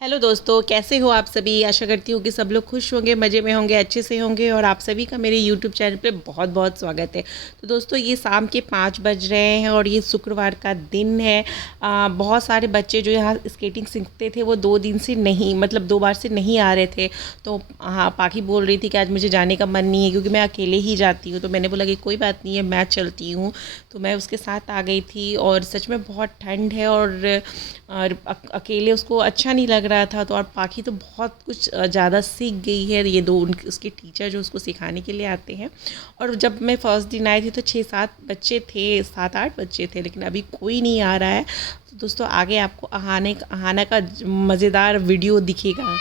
Hello दोस्तों, कैसे हो आप सभी। आशा करती हूँ कि सब लोग खुश होंगे, मज़े में होंगे, अच्छे से होंगे। और आप सभी का मेरे यूट्यूब चैनल पे बहुत बहुत स्वागत है। तो दोस्तों, ये शाम के 5 बज रहे हैं और ये शुक्रवार का दिन है। बहुत सारे बच्चे जो यहाँ स्केटिंग सीखते थे वो 2 दिन से नहीं, मतलब 2 बार से नहीं आ रहे थे। तो हाँ, पाखी बोल रही थी कि आज मुझे जाने का मन नहीं है क्योंकि मैं अकेले ही जाती हूँ। तो मैंने बोला कि कोई बात नहीं है, मैं चलती हूँ। तो मैं उसके साथ आ गई थी और सच में बहुत ठंड है और अकेले उसको अच्छा नहीं लग रहा था। तो और पाखी तो बहुत कुछ ज़्यादा सीख गई है। ये दो उसके टीचर जो उसको सिखाने के लिए आते हैं। और जब मैं फर्स्ट दिन आई थी तो 6-7 बच्चे थे, 7-8 बच्चे थे, लेकिन अभी कोई नहीं आ रहा है। तो दोस्तों, आगे आपको अहाना का मज़ेदार वीडियो दिखेगा।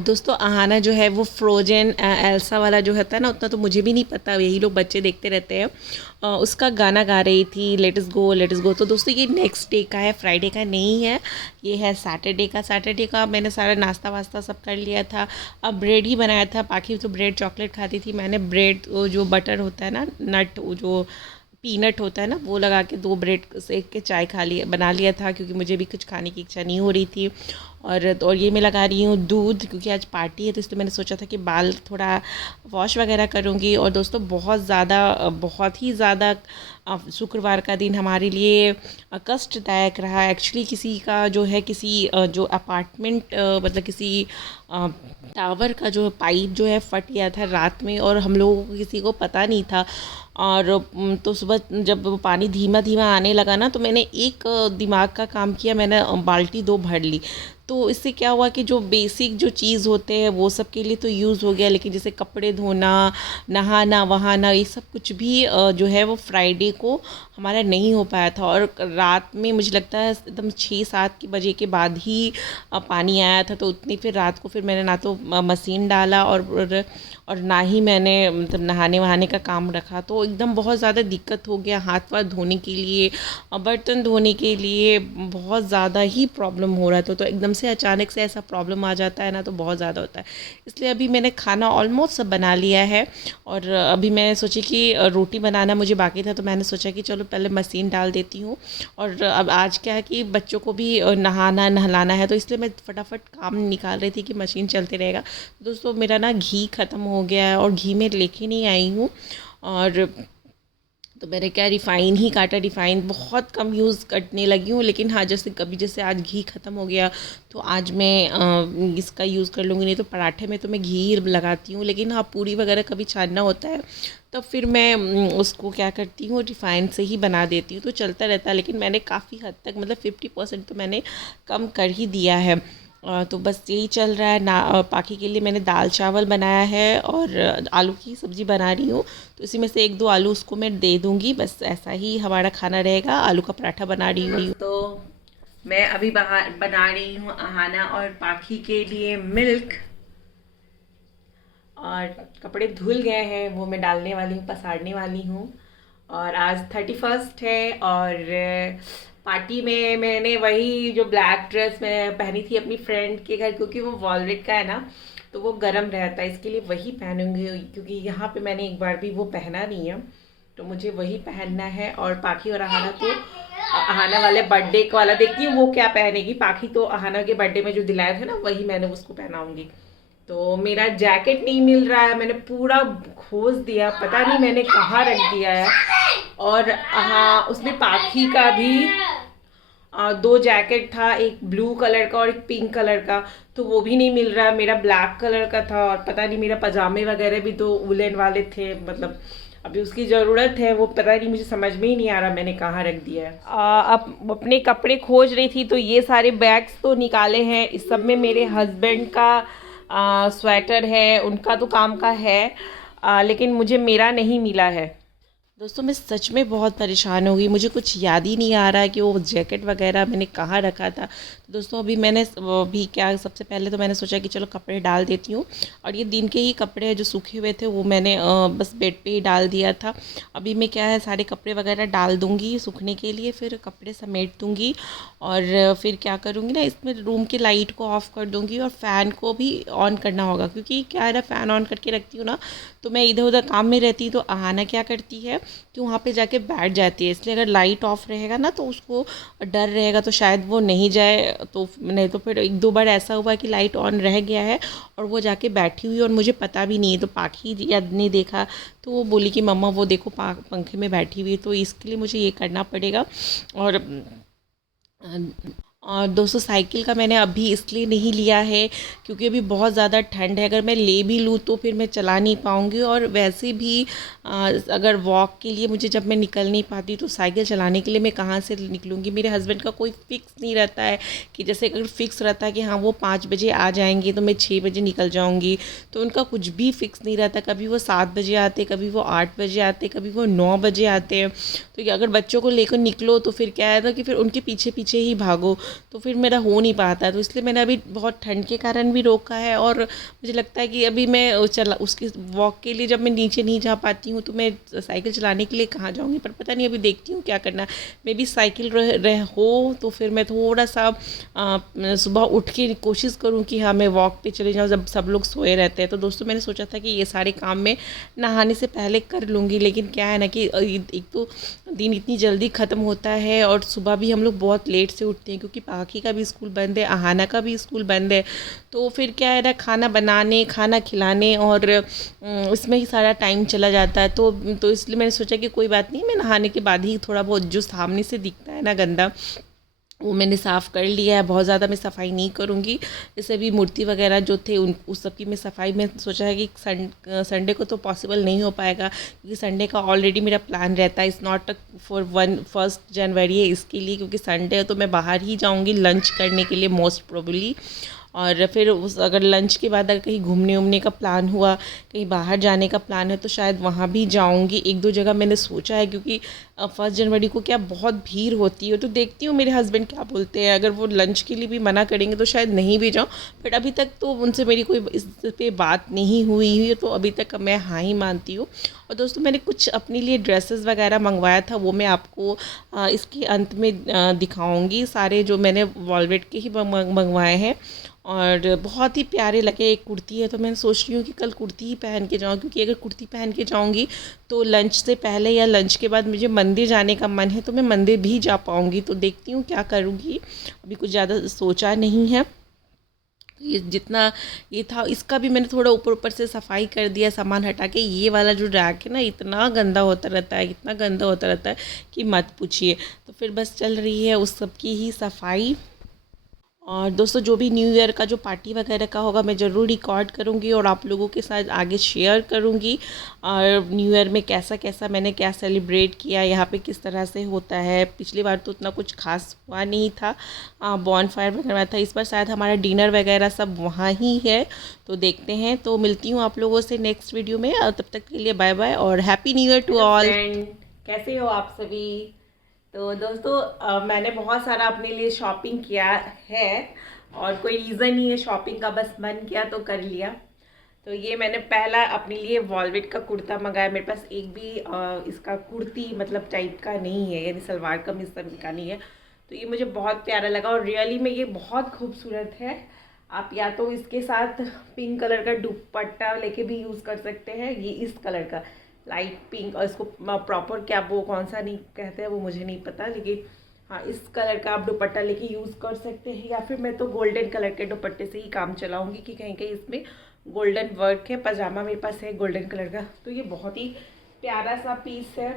दोस्तों, अहाना जो है वो फ्रोजन एल्सा वाला जो होता है ना, उतना तो मुझे भी नहीं पता, यही लोग बच्चे देखते रहते हैं। उसका गाना गा रही थी, let us go let us गो। तो दोस्तों, ये नेक्स्ट डे का है, फ्राइडे का नहीं है, ये है सैटरडे का। मैंने सारा नाश्ता वास्ता सब कर लिया था। अब ब्रेड ही बनाया था। बाकी तो ब्रेड चॉकलेट खाती थी, मैंने ब्रेड जो बटर होता है ना, नट जो पीनट होता है ना, वो लगा के 2 ब्रेड सेक के चाय बना लिया था क्योंकि मुझे भी कुछ खाने की इच्छा नहीं हो रही थी। और ये मैं लगा रही हूँ दूध, क्योंकि आज पार्टी है तो इसलिए मैंने सोचा था कि बाल थोड़ा वॉश वगैरह करूँगी। और दोस्तों, बहुत ही ज़्यादा शुक्रवार का दिन हमारे लिए कष्टदायक रहा। एक्चुअली किसी का जो है, जो अपार्टमेंट मतलब किसी टावर का जो पाइप जो है फट गया था रात में, और हम लोगों को किसी को पता नहीं था। और तो सुबह जब वो पानी धीमा धीमा आने लगा ना, तो मैंने एक दिमाग का काम किया, मैंने बाल्टी 2 भर ली। तो इससे क्या हुआ कि जो बेसिक जो चीज़ होते हैं वो सब के लिए तो यूज़ हो गया, लेकिन जैसे कपड़े धोना, नहाना वहाना, ये सब कुछ भी जो है वो फ्राइडे को हमारा नहीं हो पाया था। और रात में मुझे लगता है एकदम 6-7 बजे के बाद ही पानी आया था। तो उतनी फिर रात को फिर मैंने ना तो मशीन डाला और ना ही मैंने मतलब नहाने वहाने का काम रखा। तो एकदम बहुत ज़्यादा दिक्कत हो गया, हाथ वाथ धोने के लिए और बर्तन धोने के लिए बहुत ज़्यादा ही प्रॉब्लम हो रहा था। तो एकदम से अचानक से ऐसा प्रॉब्लम आ जाता है ना, तो बहुत ज़्यादा होता है। इसलिए अभी मैंने खाना ऑलमोस्ट सब बना लिया है। और अभी मैं सोची कि रोटी बनाना मुझे बाकी था, तो मैंने सोचा कि चलो पहले मशीन डाल देती हूँ। और अब आज क्या है कि बच्चों को भी नहलाना है, तो इसलिए मैं फटाफट काम निकाल रही थी कि मशीन चलते रहेगा। दोस्तों, मेरा ना घी ख़त्म हो गया है और घी मैं लेके नहीं आई हूँ। और तो मैंने क्या, रिफ़ाइन ही काटा। रिफ़ाइन बहुत कम यूज़ करने लगी हूँ, लेकिन हाँ, जैसे आज घी ख़त्म हो गया तो आज मैं इसका यूज़ कर लूँगी। नहीं तो पराठे में तो मैं घी ही लगाती हूँ, लेकिन हाँ, पूरी वगैरह कभी छानना होता है तब फिर मैं उसको क्या करती हूँ, रिफ़ाइन से ही बना देती हूँ। तो चलता रहता है, लेकिन मैंने काफ़ी हद तक मतलब 50% तो मैंने कम कर ही दिया है। तो बस यही चल रहा है ना। बाकी के लिए मैंने दाल चावल बनाया है और आलू की सब्ज़ी बना रही हूँ। तो इसी में से 1-2 आलू उसको मैं दे दूँगी, बस ऐसा ही हमारा खाना रहेगा। आलू का पराठा बना रही हूँ। तो मैं अभी बाहर बना रही हूँ अहाना और पाखी के लिए मिल्क। और कपड़े धुल गए हैं, वो मैं डालने वाली हूँ, पसारने वाली हूँ। और आज 31 है और पार्टी में मैंने वही जो ब्लैक ड्रेस मैं पहनी थी अपनी फ्रेंड के घर, क्योंकि वो वॉलवेट का है ना, तो वो गर्म रहता है, इसके लिए वही पहनूंगी। क्योंकि यहाँ पे मैंने एक बार भी वो पहना नहीं है, तो मुझे वही पहनना है। और पाखी और अहाना तो अहाना वाले बर्थडे वाला देखती हूँ वो क्या पहनेगी। पाखी तो अहाना के बर्थडे में जो दिलाया था ना, वही मैंने उसको पहनाऊंगी। तो मेरा जैकेट नहीं मिल रहा है, मैंने पूरा खोज दिया, पता नहीं मैंने कहाँ रख दिया है। और हाँ, उसमें पाखी का भी 2 जैकेट था, एक ब्लू कलर का और एक पिंक कलर का, तो वो भी नहीं मिल रहा। मेरा ब्लैक कलर का था और पता नहीं मेरा पजामे वगैरह भी 2 वुलन वाले थे, मतलब अभी उसकी ज़रूरत है, वो पता नहीं, मुझे समझ में ही नहीं आ रहा मैंने कहाँ रख दिया है। अब अपने कपड़े खोज रही थी तो ये सारे बैग्स तो निकाले हैं, इस सब में मेरे हस्बैंड का स्वेटर है, उनका तो काम का है, लेकिन मुझे मेरा नहीं मिला है। दोस्तों मैं सच में बहुत परेशान हो गई, मुझे कुछ याद ही नहीं आ रहा है कि वो जैकेट वगैरह मैंने कहाँ रखा था। तो दोस्तों अभी मैंने अभी क्या, सबसे पहले तो मैंने सोचा कि चलो कपड़े डाल देती हूँ, और ये दिन के ही कपड़े हैं जो सूखे हुए थे वो मैंने बस बेड पे ही डाल दिया था। अभी मैं क्या है सारे कपड़े वगैरह डाल दूँगी सूखने के लिए, फिर कपड़े समेट दूँगी, और फिर क्या करूँगी ना, इसमें रूम की लाइट को ऑफ़ कर दूँगी और फ़ैन को भी ऑन करना होगा, क्योंकि क्या है ना, फ़ैन ऑन करके रखती हूँ ना तो मैं इधर उधर काम में रहती, तो आहाना क्या करती है कि वहाँ पे जाके बैठ जाती है। इसलिए अगर लाइट ऑफ रहेगा ना तो उसको डर रहेगा, तो शायद वो नहीं जाए, तो नहीं तो फिर एक दो बार ऐसा हुआ कि लाइट ऑन रह गया है और वो जाके बैठी हुई और मुझे पता भी नहीं है, तो पाखी या ने देखा तो वो बोली कि मम्मा वो देखो पंखे में बैठी हुई है, तो इसके लिए मुझे ये करना पड़ेगा। और दोस्तों साइकिल का मैंने अभी इसलिए नहीं लिया है क्योंकि अभी बहुत ज़्यादा ठंड है, अगर मैं ले भी लूँ तो फिर मैं चला नहीं पाऊँगी, और वैसे भी अगर वॉक के लिए मुझे जब मैं निकल नहीं पाती तो साइकिल चलाने के लिए मैं कहाँ से निकलूँगी। मेरे हस्बैंड का कोई फ़िक्स नहीं रहता है कि जैसे अगर फ़िक्स रहता है कि हाँ वो 5 बजे आ जाएंगे तो मैं 6 बजे निकल जाऊँगी, तो उनका कुछ भी फ़िक्स नहीं रहता। कभी वो 7 बजे आते, कभी वो 8 बजे आते, कभी वो 9 बजे आते हैं। तो अगर बच्चों को लेकर निकलो तो फिर क्या है ना कि फिर उनके पीछे पीछे ही भागो, तो फिर मेरा हो नहीं पाता है। तो इसलिए मैंने अभी बहुत ठंड के कारण भी रोका है, और मुझे लगता है कि अभी मैं चला उसकी वॉक के लिए जब मैं नीचे नहीं जा पाती हूँ तो मैं साइकिल चलाने के लिए कहाँ जाऊँगी। पर पता नहीं, अभी देखती हूँ क्या करना है। मे भी साइकिल रह हो तो फिर मैं थोड़ा सा सुबह उठ के कोशिश करूँ कि हाँ मैं वॉक पे चले जाऊँ जब सब लोग सोए रहते हैं। तो दोस्तों मैंने सोचा था कि ये सारे काम मैं नहाने से पहले कर लूँगी, लेकिन क्या है ना कि एक तो दिन इतनी जल्दी ख़त्म होता है और सुबह भी हम लोग बहुत लेट से उठते हैं, क्योंकि पाखी का भी स्कूल बंद है, आहाना का भी स्कूल बंद है। तो फिर क्या है ना, खाना बनाने, खाना खिलाने और इसमें ही सारा टाइम चला जाता है। तो इसलिए मैंने सोचा कि कोई बात नहीं, मैं नहाने के बाद ही थोड़ा बहुत जो सामने से दिखता है ना गंदा, वो मैंने साफ़ कर लिया है। बहुत ज़्यादा मैं सफाई नहीं करूँगी। जैसे अभी मूर्ति वगैरह जो थे उस सब की मैं सफाई में सोचा है कि संडे को तो पॉसिबल नहीं हो पाएगा, क्योंकि संडे का ऑलरेडी मेरा प्लान रहता है। इट्स नॉट फॉर 1 जनवरी है इसके लिए, क्योंकि संडे है तो मैं बाहर ही जाऊँगी लंच करने के लिए मोस्ट प्रोबेबली। और फिर अगर लंच के बाद अगर कहीं घूमने उमने का प्लान हुआ, कहीं बाहर जाने का प्लान है, तो शायद वहाँ भी जाऊँगी। 1-2 जगह मैंने सोचा है, क्योंकि 1 जनवरी को क्या बहुत भीड़ होती है। तो देखती हूँ मेरे हस्बैंड क्या बोलते हैं, अगर वो लंच के लिए भी मना करेंगे तो शायद नहीं भी जाऊँ। बट अभी तक तो उनसे मेरी कोई इस पे बात नहीं हुई है, तो अभी तक मैं हाँ ही मानती हूँ। और दोस्तों मैंने कुछ अपने लिए ड्रेसेस वगैरह मंगवाया था, वो मैं आपको इसके अंत में दिखाऊंगी। सारे जो मैंने वॉलवेट के ही मंगवाए हैं और बहुत ही प्यारे लगे। एक कुर्ती है तो मैं सोच रही हूँ कि कल कुर्ती ही पहन के जाऊँ, क्योंकि अगर कुर्ती पहन के जाऊँगी तो लंच से पहले या लंच के बाद मुझे मंदिर जाने का मन है, तो मैं मंदिर भी जा पाऊँगी। तो देखती हूँ क्या करूँगी, अभी कुछ ज़्यादा सोचा नहीं है। ये जितना ये था इसका भी मैंने थोड़ा ऊपर ऊपर से सफाई कर दिया, सामान हटा के। ये वाला जो रैक है ना, इतना गंदा होता रहता है, इतना गंदा होता रहता है कि मत पूछिए। तो फिर बस चल रही है उस सब की ही सफाई। और दोस्तों जो भी न्यू ईयर का जो पार्टी वगैरह का होगा मैं ज़रूर रिकॉर्ड करूँगी और आप लोगों के साथ आगे शेयर करूँगी। और न्यू ईयर में कैसा कैसा मैंने क्या सेलिब्रेट किया, यहाँ पे किस तरह से होता है। पिछली बार तो उतना कुछ खास हुआ नहीं था, बॉनफायर वगैरह था। इस बार शायद हमारा डिनर वगैरह सब वहाँ ही है, तो देखते हैं। तो मिलती हूँ आप लोगों से नेक्स्ट वीडियो में, तब तक के लिए बाय बाय और happy new year to all. कैसे हो आप सभी? तो दोस्तों मैंने बहुत सारा अपने लिए शॉपिंग किया है, और कोई रीज़न नहीं है शॉपिंग का, बस मन किया तो कर लिया। तो ये मैंने पहला अपने लिए वॉलवेट का कुर्ता मंगाया। मेरे पास एक भी इसका कुर्ती मतलब टाइप का नहीं है, यानी सलवार कमीज का नहीं है। तो ये मुझे बहुत प्यारा लगा और रियली में ये बहुत खूबसूरत है। आप या तो इसके साथ पिंक कलर का दुपट्टा लेके भी यूज़ कर सकते हैं, ये इस कलर का लाइट पिंक, और इसको प्रॉपर क्या वो कौन सा नहीं कहते हैं वो मुझे नहीं पता, लेकिन हाँ इस कलर का आप दुपट्टा लेके यूज़ कर सकते हैं। या फिर मैं तो गोल्डन कलर के दुपट्टे से ही काम चलाऊंगी कि कहीं कहीं इसमें गोल्डन वर्क है। पजामा मेरे पास है गोल्डन कलर का, तो ये बहुत ही प्यारा सा पीस है।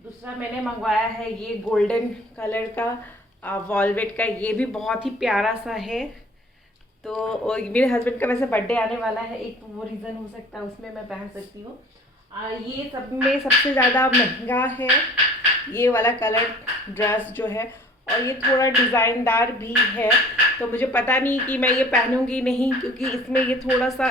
दूसरा मैंने मंगवाया है ये गोल्डन कलर का वॉलवेट का, ये भी बहुत ही प्यारा सा है। तो मेरे हस्बैंड का वैसे बर्थडे आने वाला है, एक तो वो रीज़न हो सकता है, उसमें मैं पहन सकती हूँ। ये सब में सबसे ज़्यादा महंगा है ये वाला कलर ड्रेस जो है, और ये थोड़ा डिज़ाइनदार भी है, तो मुझे पता नहीं कि मैं ये पहनूंगी नहीं, क्योंकि इसमें ये थोड़ा सा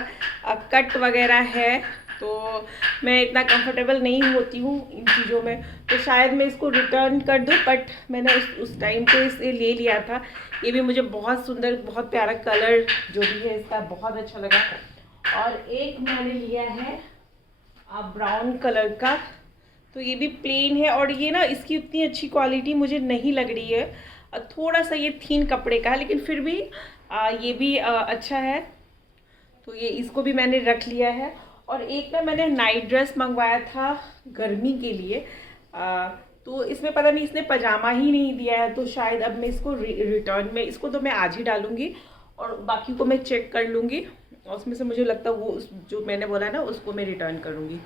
कट वगैरह है, तो मैं इतना कंफर्टेबल नहीं होती हूँ इन चीज़ों में, तो शायद मैं इसको रिटर्न कर दूँ। बट मैंने उस टाइम पे इसे ले लिया था। ये भी मुझे बहुत सुंदर, बहुत प्यारा कलर जो भी है इसका बहुत अच्छा लगा। और एक मैंने लिया है ब्राउन कलर का, तो ये भी प्लेन है, और ये ना इसकी उतनी अच्छी क्वालिटी मुझे नहीं लग रही है। थोड़ा सा ये थीन कपड़े का है, लेकिन फिर भी ये भी अच्छा है, तो ये इसको भी मैंने रख लिया है। और एक ना मैंने नाइट ड्रेस मंगवाया था गर्मी के लिए, तो इसमें पता नहीं इसने पजामा ही नहीं दिया है, तो शायद अब मैं इसको रिटर्न में, इसको तो मैं आज ही डालूँगी और बाकी को मैं चेक कर लूँगी, और उसमें से मुझे लगता है वो जो मैंने बोला ना उसको मैं रिटर्न करूँगी।